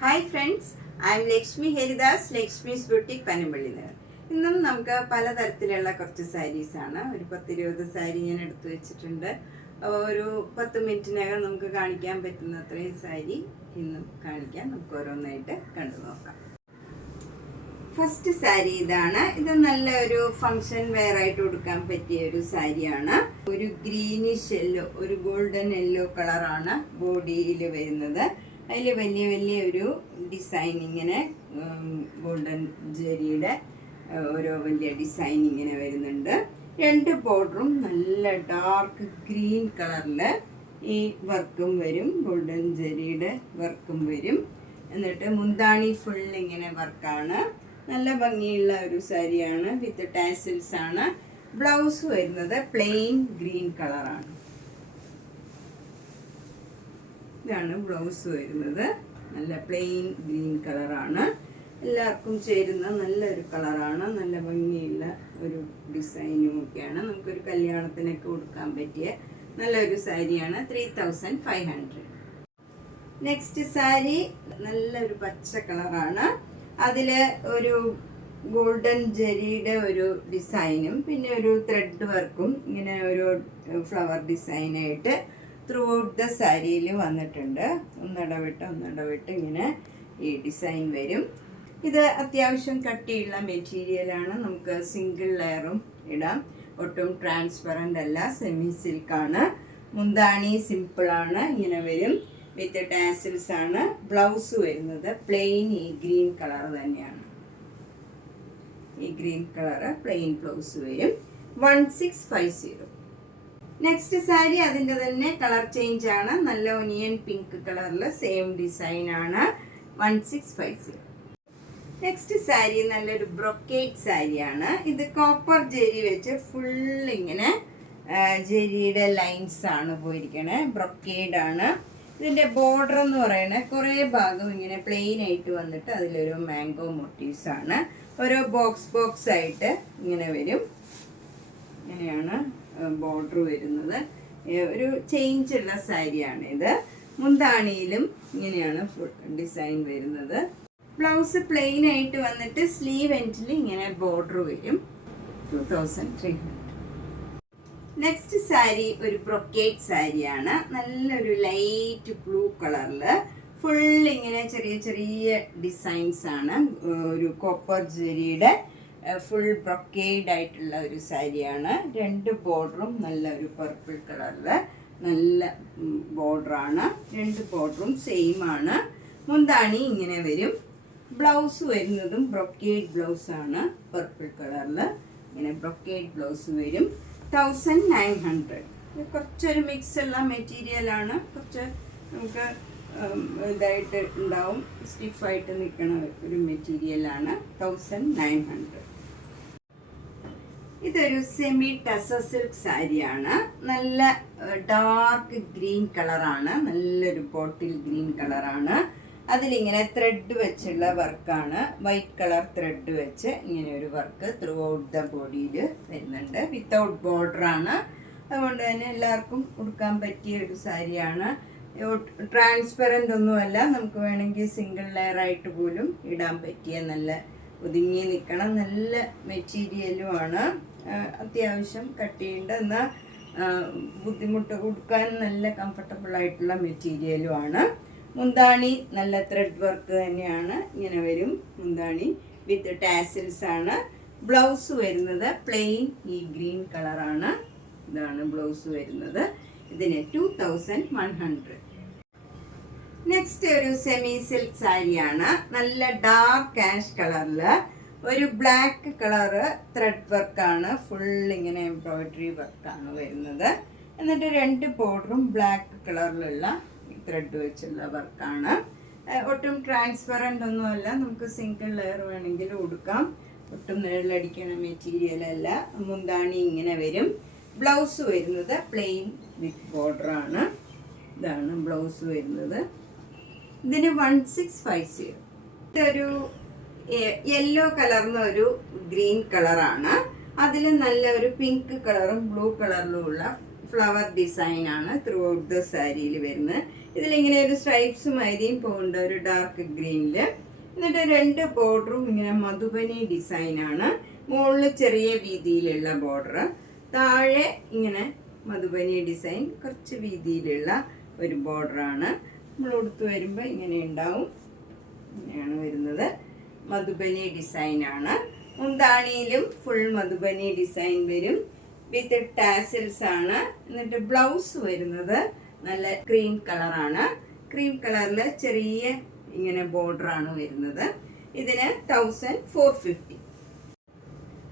Hi friends, I M Lakshmi Haridas, Lakshmi's boutique Panampilly Nagar. ഇന്നും നമുക്ക് പലതരത്തിലുള്ള കുറച്ച് സാരീസാണ്. ഒരു 10-20 സാരി ഞാൻ എടുത്തു വെച്ചിട്ടുണ്ട്. ഒരു 10 മിനിറ്റിനകം നമുക്ക് കാണിക്കാൻ പറ്റുന്ന അത്രയും സാരി ഇന്നും കാണിക്കാം. നമുക്ക് ഓരോന്നായിട്ട് കണ്ടു നോക്കാം. ഫസ്റ്റ് സാരി ഇതാണ്. ഇത് നല്ല ഒരു ഫങ്ഷൻ വെയർ ആയിട്ട് കൊടുക്കാൻ പറ്റിയ ഒരു സാരിയാണ്. ഒരു ഗ്രീനിഷ് യെല്ലോ, ഒരു ഗോൾഡൻ യെല്ലോ കളറാണ് ബോഡിയിൽ വരുന്നത്. അതിൽ വലിയ വലിയ ഒരു ഡിസൈൻ ഇങ്ങനെ ഗോൾഡൻ ജെറിയുടെ ഓരോ വലിയ ഡിസൈൻ ഇങ്ങനെ വരുന്നുണ്ട്. രണ്ട് ബോർഡറും നല്ല ഡാർക്ക് ഗ്രീൻ കളറിൽ ഈ വർക്കും വരും, ഗോൾഡൻ ജെറിയുടെ വർക്കും വരും. എന്നിട്ട് മുന്താണി ഫുൾ ഇങ്ങനെ വർക്കാണ്. നല്ല ഭംഗിയുള്ള ഒരു സാരിയാണ്. വിത്ത് ടാസിൽസ് ആണ്. ബ്ലൗസ് വരുന്നത് പ്ലെയിൻ ഗ്രീൻ കളറാണ്. ഇതാണ് ബ്ലൗസ് വരുന്നത്. നല്ല പ്ലെയിൻ ഗ്രീൻ കളറാണ്. എല്ലാവർക്കും ചേരുന്ന നല്ലൊരു കളറാണ്. നല്ല ഭംഗിയുള്ള ഒരു ഡിസൈനും ഒക്കെയാണ്. നമുക്കൊരു കല്യാണത്തിനൊക്കെ കൊടുക്കാൻ പറ്റിയ നല്ലൊരു സാരിയാണ്. 3500. നെക്സ്റ്റ് സാരി നല്ലൊരു പച്ച കളറാണ്. അതിൽ ഒരു ഗോൾഡൻ ജെറിയുടെ ഒരു ഡിസൈനും പിന്നെ ഒരു ത്രെഡ് വർക്കും ഇങ്ങനെ ഒരു ഫ്ലവർ ഡിസൈനായിട്ട് ത്രൂ ഔട്ട് ദ സാരിയിൽ വന്നിട്ടുണ്ട്. ഒന്നിടവിട്ട് ഇങ്ങനെ ഈ ഡിസൈൻ വരും. ഇത് അത്യാവശ്യം കട്ടിയുള്ള മെറ്റീരിയലാണ്. നമുക്ക് സിംഗിൾ ലെയറും ഇടാം. ഒട്ടും ട്രാൻസ്പെറൻ്റ് അല്ല, സെമി സിൽക്കാണ്. മുന്താണി സിമ്പിളാണ്, ഇങ്ങനെ വരും. വിത്ത് ടാസിൽസ് ആണ്. ബ്ലൗസ് വരുന്നത് പ്ലെയിൻ ഈ ഗ്രീൻ കളർ തന്നെയാണ്. ഈ ഗ്രീൻ കളർ പ്ലെയിൻ ബ്ലൗസ് വരും. 1650. നെക്സ്റ്റ് സാരി അതിൻ്റെ തന്നെ കളർ ചേഞ്ച് ആണ്. നല്ല ഒനിയൻ പിങ്ക് കളറിൽ സെയിം ഡിസൈൻ ആണ്. 1650. നെക്സ്റ്റ് സാരി നല്ലൊരു ബ്രൊക്കേഡ് സാരിയാണ്. ഇത് കോപ്പർ ജെരി വെച്ച് ഫുൾ ഇങ്ങനെ ജെരിയുടെ ലൈൻസ് ആണ് പോയിരിക്കണേ. ബ്രൊക്കേഡ് ആണ്. ഇതിൻ്റെ ബോർഡർ എന്ന് പറയുന്നത് കുറേ ഭാഗം ഇങ്ങനെ പ്ലെയിൻ ആയിട്ട് വന്നിട്ട് അതിലൊരു മാംഗോ മോട്ടീവ്സ് ആണ്. ഓരോ ബോക്സ് ആയിട്ട് ഇങ്ങനെ വരും. ഇങ്ങനെയാണ് ബോർഡർ വരുന്നത്. ഒരു ചേഞ്ച് ഉള്ള സാരിയാണ് ഇത്. മുന്താണിയിലും ഇങ്ങനെയാണ് ഡിസൈൻ വരുന്നത്. ബ്ലൗസ് പ്ലെയിൻ ആയിട്ട് വന്നിട്ട് സ്ലീവ് എൻഡിൽ ഇങ്ങനെ ബോർഡർ വരും. 2300. നെക്സ്റ്റ് സാരി ഒരു ബ്രൊക്കേഡ് സാരിയാണ്. നല്ലൊരു ലൈറ്റ് ബ്ലൂ കളറിൽ ഫുൾ ഇങ്ങനെ ചെറിയ ചെറിയ ഡിസൈൻസ് ആണ്. ഒരു കോപ്പർ ജെറിയുടെ ഫുൾ ബ്രൊക്കേഡ് ആയിട്ടുള്ള ഒരു സാരിയാണ്. രണ്ട് ബോർഡറും നല്ല ഒരു പർപ്പിൾ കളറിൽ നല്ല ബോർഡറാണ്. രണ്ട് ബോർഡറും സെയിം ആണ്. മുന്താണി ഇങ്ങനെ വരും. ബ്ലൗസ് വരുന്നതും ബ്രൊക്കേഡ് ബ്ലൗസാണ്. പർപ്പിൾ കളറിൽ ഇങ്ങനെ ബ്രൊക്കേഡ് ബ്ലൗസ് വരും. 1900. കുറച്ചൊരു മിക്സ് ഉള്ള മെറ്റീരിയലാണ്. കുറച്ച് നമുക്ക് ഇതായിട്ട് ഉണ്ടാവും, സ്റ്റിഫായിട്ട് നിൽക്കണ ഒരു മെറ്റീരിയലാണ്. 1900. ഇതൊരു സെമി ടസർ സിൽക്ക് സാരിയാണ്. നല്ല ഡാർക്ക് ഗ്രീൻ കളറാണ്. നല്ലൊരു ബോട്ടിൽ ഗ്രീൻ കളറാണ്. അതിലിങ്ങനെ ത്രെഡ് വെച്ചുള്ള വർക്കാണ്. വൈറ്റ് കളർ ത്രെഡ് വെച്ച് ഇങ്ങനെ ഒരു വർക്ക് ത്രൂ ഔട്ട് ദ ബോഡിയിൽ വരുന്നുണ്ട്. വിത്തൗട്ട് ബോർഡറാണ്. അതുകൊണ്ട് തന്നെ എല്ലാവർക്കും ഉടുക്കാൻ പറ്റിയ ഒരു സാരിയാണ്. ട്രാൻസ്പെറൻ്റ് ഒന്നുമല്ല. നമുക്ക് വേണമെങ്കിൽ സിംഗിൾ ലെയർ ആയിട്ട് പോലും ഇടാൻ പറ്റിയ നല്ല ഒതുങ്ങി നിൽക്കണം നല്ല മെറ്റീരിയലുമാണ്. അത്യാവശ്യം കട്ടിയുണ്ട്, എന്നാൽ ബുദ്ധിമുട്ട് ഉടുക്കാൻ നല്ല കംഫർട്ടബിൾ ആയിട്ടുള്ള മെറ്റീരിയലുമാണ്. മുന്താണി നല്ല ത്രെഡ് വർക്ക് തന്നെയാണ്. ഇങ്ങനെ വരും മുന്താണി വിത്ത് ടാസിൽസ് ആണ്. ബ്ലൗസ് വരുന്നത് പ്ലെയിൻ ഈ ഗ്രീൻ കളറാണ്. ഇതാണ് ബ്ലൗസ് വരുന്നത്. ഇതിന് 2100. നെക്സ്റ്റ് ഒരു സെമി സിൽക്ക് സാരിയാണ്. നല്ല ഡാർക്ക് ആഷ് കളറിൽ ഒരു ബ്ലാക്ക് കളറ് ത്രെഡ് വർക്കാണ്. ഫുൾ ഇങ്ങനെ എംബ്രോയിഡറി വർക്കാണ് വരുന്നത്. എന്നിട്ട് രണ്ട് ബോർഡറും ബ്ലാക്ക് കളറിലുള്ള ത്രെഡ് വെച്ചുള്ള വർക്കാണ്. ഒട്ടും ട്രാൻസ്പെറൻ്റ് ഒന്നുമല്ല. നമുക്ക് സിംഗിൾ ലെയർ വേണമെങ്കിൽ ഉടുക്കാം. ഒട്ടും നിഴലടിക്കണ മെറ്റീരിയൽ അല്ല. മുന്താണി ഇങ്ങനെ വരും. ബ്ലൗസ് വരുന്നത് പ്ലെയിൻ വിത്ത് ബോർഡറാണ്. ഇതാണ് ബ്ലൗസ് വരുന്നത്. ഇതിന് 1650. ഇതൊരു യെല്ലോ കളർന്ന ഒരു ഗ്രീൻ കളറാണ്. അതിൽ നല്ല ഒരു പിങ്ക് കളറും ബ്ലൂ കളറിലുമുള്ള ഫ്ലവർ ഡിസൈനാണ് ത്രൂ ഔട്ട് ദ സാരിയിൽ വരുന്നത്. ഇതിലിങ്ങനെ ഒരു സ്ട്രൈപ്സ് മാതിരിയും പോകുന്നുണ്ട് ഒരു ഡാർക്ക് ഗ്രീനിൽ. എന്നിട്ട് 2 ബോർഡറും ഇങ്ങനെ മധുബനി ഡിസൈനാണ്. മുകളിൽ ചെറിയ വീതിയിലുള്ള ബോർഡർ, താഴെ ഇങ്ങനെ മധുബനി ഡിസൈൻ കുറച്ച് വീതിയിലുള്ള ഒരു ബോർഡറാണ്. നമ്മൾ ഉടുത്ത് വരുമ്പോൾ ഇങ്ങനെ ഉണ്ടാവും. ഇങ്ങനെയാണ് വരുന്നത്. മധുബനി ഡിസൈനാണ്. മുന്താണിയിലും ഫുൾ മധുബനി ഡിസൈൻ വരും വിത്ത് ടാസിൽസ് ആണ്. എന്നിട്ട് ബ്ലൗസ് വരുന്നത് നല്ല ക്രീം കളറാണ്. ക്രീം കളറിൽ ചെറിയ ഇങ്ങനെ ബോർഡറാണ് വരുന്നത്. ഇതിന് 1450.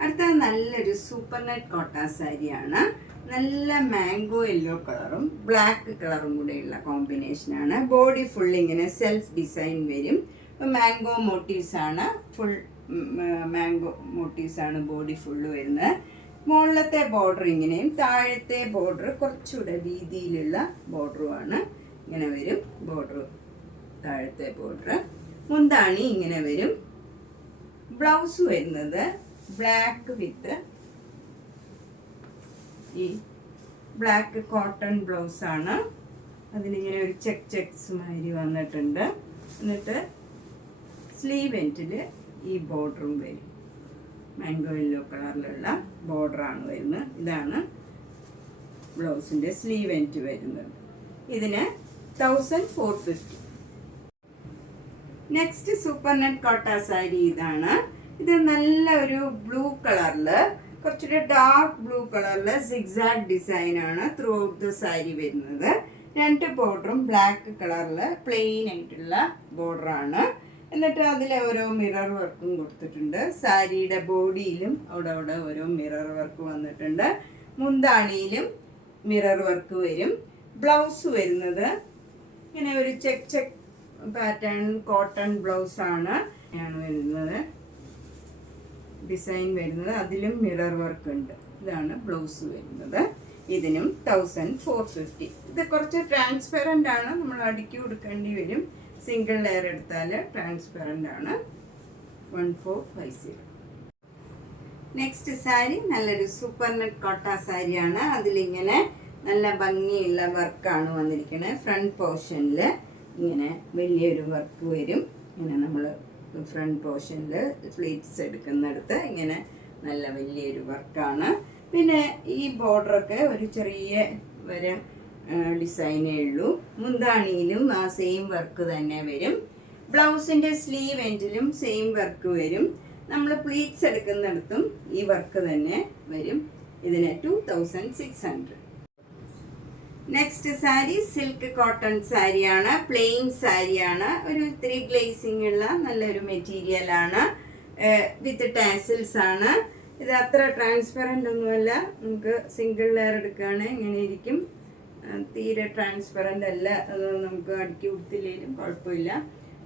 അടുത്ത നല്ലൊരു സൂപ്പർ നെറ്റ് കോട്ട സാരിയാണ്. നല്ല മാംഗോ യെല്ലോ കളറും ബ്ലാക്ക് കളറും കൂടെയുള്ള കോമ്പിനേഷനാണ്. ബോഡി ഫുൾ ഇങ്ങനെ സെൽഫ് ഡിസൈൻ വരും. മാംഗോ മോട്ടീവ്സ് ആണ്. ഫുൾ മാംഗോ മോട്ടീവ്സ് ആണ് ബോഡി ഫുള്ള് വരുന്നത്. മുകളിലത്തെ ബോർഡർ ഇങ്ങനെയും താഴത്തെ ബോർഡർ കുറച്ചുകൂടെ വീതിയിലുള്ള ബോർഡറുമാണ്. ഇങ്ങനെ വരും ബോർഡർ, താഴത്തെ ബോർഡർ. മുന്താണി ഇങ്ങനെ വരും. ബ്ലൗസ് വരുന്നത് ബ്ലാക്ക് വിത്ത് ഈ ബ്ലാക്ക് കോട്ടൺ ബ്ലൗസാണ്. അതിനിങ്ങനെ ഒരു ചെക്സ് മാതിരി വന്നിട്ടുണ്ട്. എന്നിട്ട് സ്ലീവ് എൻഡിൽ ഈ ബോർഡറും വരും. മാംഗോ യെല്ലോ കളറിലുള്ള ബോർഡറാണ് വരുന്നത്. ഇതാണ് ബ്ലൗസിൻ്റെ സ്ലീവ് എൻഡ് വരുന്നത്. ഇതിന് 1450. നെക്സ്റ്റ് സൂപ്പർ നെറ്റ് കോട്ട സാരി ഇതാണ്. ഇത് നല്ല ഒരു ബ്ലൂ കളറിൽ, കുറച്ചൊരു ഡാർക്ക് ബ്ലൂ കളറിൽ സിഗ്സാഗ് ഡിസൈനാണ് ത്രൂ ഔട്ട് ദ സാരി വരുന്നത്. 2 ബോർഡറും ബ്ലാക്ക് കളറിൽ പ്ലെയിൻ ആയിട്ടുള്ള ബോർഡറാണ്. എന്നിട്ട് അതിൽ ഓരോ മിറർ വർക്കും കൊടുത്തിട്ടുണ്ട്. സാരിയുടെ ബോഡിയിലും അവിടെ ഓരോ മിറർ വർക്ക് വന്നിട്ടുണ്ട്. മുന്താണിയിലും മിറർ വർക്ക് വരും. ബ്ലൗസ് വരുന്നത് ഇങ്ങനെ ഒരു ചെക്ക് പാറ്റേൺ കോട്ടൺ ബ്ലൗസാണ് വരുന്നത്. ഡിസൈൻ വരുന്നത് അതിലും മിറർ വർക്ക് ഉണ്ട്. ഇതാണ് ബ്ലൗസ് വരുന്നത്. ഇതിനും 1450. ഇത് കുറച്ച് ട്രാൻസ്പെറൻ്റ് ആണ്. നമ്മൾ അടുക്കി കൊടുക്കേണ്ടി വരും. സിംഗിൾ ലെയർ എടുത്താൽ ട്രാൻസ്പെറൻ്റ് ആണ്. 1450. നെക്സ്റ്റ് സാരി നല്ലൊരു സൂപ്പർ നെറ്റ് കോട്ട സാരിയാണ്. അതിലിങ്ങനെ നല്ല ഭംഗിയുള്ള വർക്കാണ് വന്നിരിക്കുന്നത്. ഫ്രണ്ട് പോർഷനിൽ ഇങ്ങനെ വലിയൊരു വർക്ക് വരും. ഇങ്ങനെ നമ്മൾ ഫ്രണ്ട് പോർഷനിൽ ഫ്ലീറ്റ്സ് എടുക്കുന്നിടത്ത് ഇങ്ങനെ നല്ല വലിയൊരു വർക്കാണ്. പിന്നെ ഈ ബോർഡറൊക്കെ ഒരു ചെറിയ വര ഡിസൈനേ ഉള്ളൂ. മുന്താണിയിലും ആ സെയിം വർക്ക് തന്നെ വരും. ബ്ലൗസിൻ്റെ സ്ലീവ് എൻഡിലും സെയിം വർക്ക് വരും. നമ്മൾ പ്ലീറ്റ്സ് എടുക്കുന്നിടത്തും ഈ വർക്ക് തന്നെ വരും. ഇതിന് 2600. നെക്സ്റ്റ് സാരി സിൽക്ക് കോട്ടൺ സാരിയാണ്. പ്ലെയിൻ സാരിയാണ്. ഒരു 3 ഗ്ലേസിംഗ് ഉള്ള നല്ലൊരു മെറ്റീരിയലാണ്. വിത്ത് ടാസിൽസ് ആണ്. ഇത് അത്ര ട്രാൻസ്പെറൻ്റ് ഒന്നുമല്ല. നമുക്ക് സിംഗിൾ ലെയർ എടുക്കുകയാണെങ്കിൽ ഇങ്ങനെ ഇരിക്കും. തീരെ ട്രാൻസ്പെറൻ്റ് അല്ല. അത് നമുക്ക് അടുക്കി കൊടുത്തില്ലെങ്കിലും കുഴപ്പമില്ല.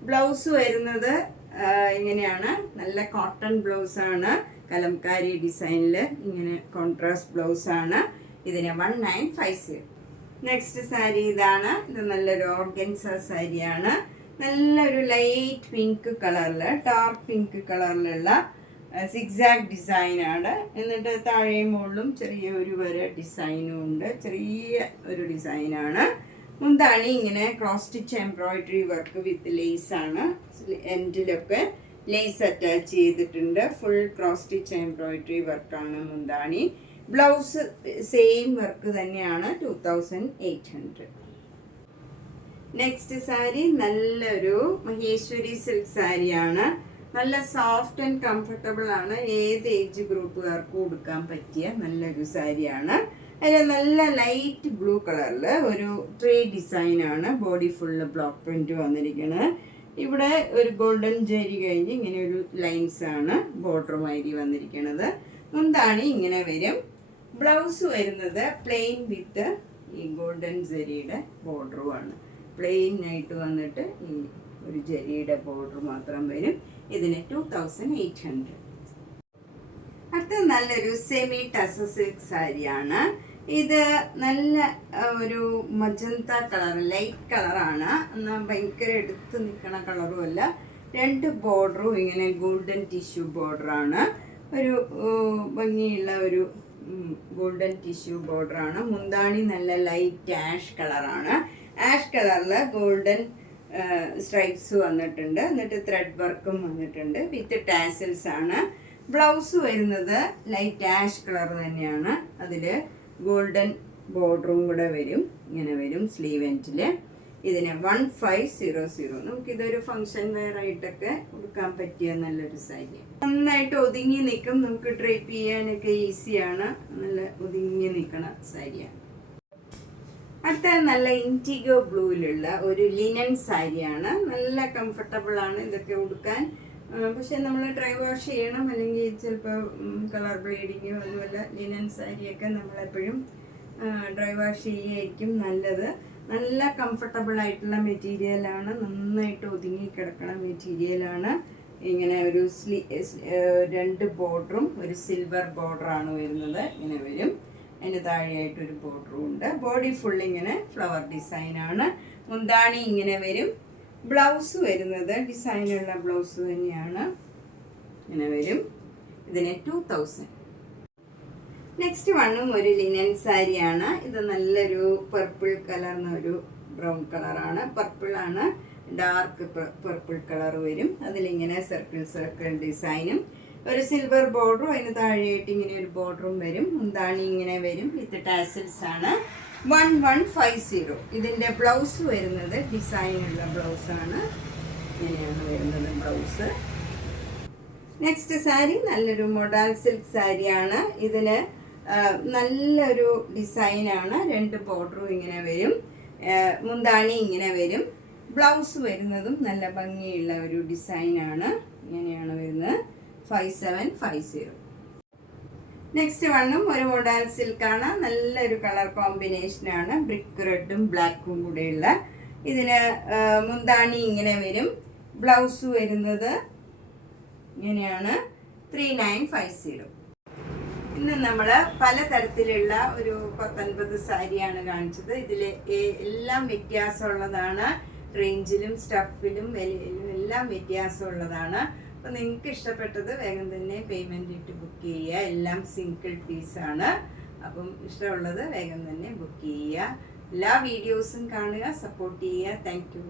ബ്ലൗസ് വരുന്നത് ഇങ്ങനെയാണ്. നല്ല കോട്ടൺ ബ്ലൗസാണ്. കലംകാരി ഡിസൈനിൽ ഇങ്ങനെ കോൺട്രാസ്റ്റ് ബ്ലൗസാണ്. ഇതിന് 1950. നെക്സ്റ്റ് സാരി ഇതാണ്. ഇത് നല്ലൊരു ഓർഗൻസ സാരിയാണ്. നല്ലൊരു ലൈറ്റ് പിങ്ക് കളറിൽ, ഡാർക്ക് പിങ്ക് കളറിലുള്ള സിഗ്സാഗ് ഡിസൈനാണ്. എന്നിട്ട് താഴെയും മുകളിലും ചെറിയ ഒരു വര ഡിസൈനും ഉണ്ട്. ചെറിയ ഒരു ഡിസൈനാണ്. മുന്താണി ഇങ്ങനെ cross stitch embroidery work with ലേസാണ്. എൻഡിലൊക്കെ ലേസ് അറ്റാച്ച് ചെയ്തിട്ടുണ്ട്. ഫുൾ ക്രോസ് സ്റ്റിച്ച് എംബ്രോയിഡറി വർക്കാണ് മുന്താണി. ബ്ലൗസ് സെയിം വർക്ക് തന്നെയാണ്. 2800. നെക്സ്റ്റ് സാരി നല്ലൊരു മഹേശ്വരി സിൽക്ക് സാരിയാണ്. നല്ല സോഫ്റ്റ് ആൻഡ് കംഫർട്ടബിൾ ആണ്. ഏത് ഏജ് ഗ്രൂപ്പുകാർക്കും കൊടുക്കാൻ പറ്റിയ നല്ലൊരു സാരിയാണ്. അതിൽ നല്ല ലൈറ്റ് ബ്ലൂ കളറിൽ ഒരു ട്രീ ഡിസൈനാണ്. ബോഡി ഫുള്ള് ബ്ലോക്ക് പ്രിന്റ് വന്നിരിക്കുന്നത്. ഇവിടെ ഒരു ഗോൾഡൻ ജെരി കഴിഞ്ഞ് ഇങ്ങനെ ഒരു ലൈൻസ് ആണ് ബോർഡർ മാതിരി വന്നിരിക്കുന്നത്. മുന്താണി ഇങ്ങനെ വരും. ബ്ലൗസ് വരുന്നത് പ്ലെയിൻ വിത്ത് ഈ ഗോൾഡൻ ജെരിയുടെ ബോർഡറുമാണ്. പ്ലെയിൻ ആയിട്ട് വന്നിട്ട് ഈ ഒരു ജെരിയുടെ ബോർഡർ മാത്രം വരും. ഇതിന് 2800. അടുത്തത് നല്ലൊരു സെമി ടസർ സിൽക്ക് സാരിയാണ്. ഇത് നല്ല ഒരു മജന്ത കളർ, ലൈറ്റ് കളറാണ്. എന്നാൽ ഭയങ്കര എടുത്ത് നിൽക്കണ കളറും അല്ല. 2 ബോർഡറും ഇങ്ങനെ ഗോൾഡൻ ടിഷ്യൂ ബോർഡറാണ്. ഒരു ഭംഗിയുള്ള ഒരു ഗോൾഡൻ ടിഷ്യൂ ബോർഡറാണ്. മുന്താണി നല്ല ലൈറ്റ് ആഷ് കളറാണ്. ആഷ് കളറിൽ ഗോൾഡൻ സ്ട്രൈപ്സ് വന്നിട്ടുണ്ട്. എന്നിട്ട് ത്രെഡ് വർക്കും വന്നിട്ടുണ്ട്. വിത്ത് ടാസൽസ് ആണ്. ബ്ലൗസ് വരുന്നത് ലൈറ്റ് ആഷ് കളർ തന്നെയാണ്. അതിൽ ഗോൾഡൻ ബോർഡറും കൂടെ വരും. ഇങ്ങനെ വരും സ്ലീവ് എൻഡിൽ. ഇതിന് 1500. നമുക്കിതൊരു ഫങ്ഷൻ വെയർ ആയിട്ടൊക്കെ കൊടുക്കാൻ പറ്റിയ നല്ലൊരു സാരി. നന്നായിട്ട് ഒതുങ്ങി നിൽക്കും. നമുക്ക് ഡ്രേപ്പ് ചെയ്യാനൊക്കെ ഈസിയാണ്. നല്ല ഒതുങ്ങി നിൽക്കണ സാരിയാണ്. അടുത്ത നല്ല ഇൻറ്റിഗോ ബ്ലൂവിലുള്ള ഒരു ലിനൻ സാരിയാണ്. നല്ല കംഫർട്ടബിൾ ആണ് ഇതൊക്കെ ഉടുക്കാൻ. പക്ഷെ നമ്മൾ ഡ്രൈ വാഷ് ചെയ്യണം, അല്ലെങ്കിൽ ചിലപ്പോൾ കളർ ബ്ലീഡിങ്ങോ അതുപോലെ ലിനൻ സാരിയൊക്കെ നമ്മളെപ്പോഴും ഡ്രൈ വാഷ് ചെയ്യുകയായിരിക്കും നല്ലത്. നല്ല കംഫർട്ടബിൾ ആയിട്ടുള്ള മെറ്റീരിയലാണ്. നന്നായിട്ട് ഒതുങ്ങി കിടക്കണ മെറ്റീരിയലാണ്. ഇങ്ങനെ ഒരു 2 ബോർഡറും ഒരു സിൽവർ ബോർഡറാണ് വരുന്നത്. ഇങ്ങനെ വരും. അതിന് താഴെയായിട്ടൊരു ബോർഡറും ഉണ്ട്. ബോഡി ഫുൾ ഇങ്ങനെ ഫ്ലവർ ഡിസൈനാണ്. മുന്താണി ഇങ്ങനെ വരും. ബ്ലൗസ് വരുന്നത് ഡിസൈനുള്ള ബ്ലൗസ് തന്നെയാണ്. ഇങ്ങനെ വരും. ഇതിന് 2000. നെക്സ്റ്റ് വണ്ണും ഒരു ലിനൻ സാരിയാണ്. ഇത് നല്ലൊരു പർപ്പിൾ കലർന്ന ഒരു ബ്രൗൺ കളറാണ്. പർപ്പിളാണ്, ഡാർക്ക് പർപ്പിൾ കളർ വരും. അതിലിങ്ങനെ സർക്കിൾ ഡിസൈനും ഒരു സിൽവർ ബോർഡറും അതിന് താഴെയായിട്ട് ഇങ്ങനെ ഒരു ബോർഡറും വരും. മുന്താണി ഇങ്ങനെ വരും. വിത്ത് ടാസൽസ് ആണ്. 1150. ഇതിൻ്റെ ബ്ലൗസ് വരുന്നത് ഡിസൈനുള്ള ബ്ലൗസാണ്. ഇങ്ങനെയാണ് വരുന്നത് ബ്ലൗസ്. നെക്സ്റ്റ് സാരി നല്ലൊരു മൊഡാൽ സിൽക്ക് സാരിയാണ്. ഇതിന് നല്ലൊരു ഡിസൈനാണ്. 2 ബോർഡറും ഇങ്ങനെ വരും. മുന്താണി ഇങ്ങനെ വരും. ബ്ലൗസ് വരുന്നതും നല്ല ഭംഗിയുള്ള ഒരു ഡിസൈനാണ്. ഇങ്ങനെയാണ് വരുന്നത്. 5750. നെക്സ്റ്റ് വണ്ണും ഒരു മൊഡാൽ സിൽക്കാണ്. നല്ലൊരു കളർ കോമ്പിനേഷനാണ്. ബ്രിക്ക് റെഡും ബ്ലാക്കും കൂടെയുള്ള. ഇതിന് മുന്താണി ഇങ്ങനെ വരും. ബ്ലൗസ് വരുന്നത് ഇങ്ങനെയാണ്. 3950. ഇന്ന് നമ്മൾ പലതരത്തിലുള്ള ഒരു 19 സാരിയാണ് കാണിച്ചത്. ഇതിൽ എല്ലാം വ്യത്യാസമുള്ളതാണ്. റേഞ്ചിലും സ്റ്റഫിലും വിലയിലും എല്ലാം വ്യത്യാസമുള്ളതാണ്. അപ്പോൾ നിങ്ങൾക്ക് ഇഷ്ടപ്പെട്ടത് വേഗം തന്നെ പേയ്മെൻറ്റ് ഇട്ട് ബുക്ക് ചെയ്യുക. എല്ലാം സിംഗിൾ പീസാണ്. അപ്പം ഇഷ്ടമുള്ളത് വേഗം തന്നെ ബുക്ക് ചെയ്യുക. എല്ലാ വീഡിയോസും കാണുക, സപ്പോർട്ട് ചെയ്യുക. Thank you.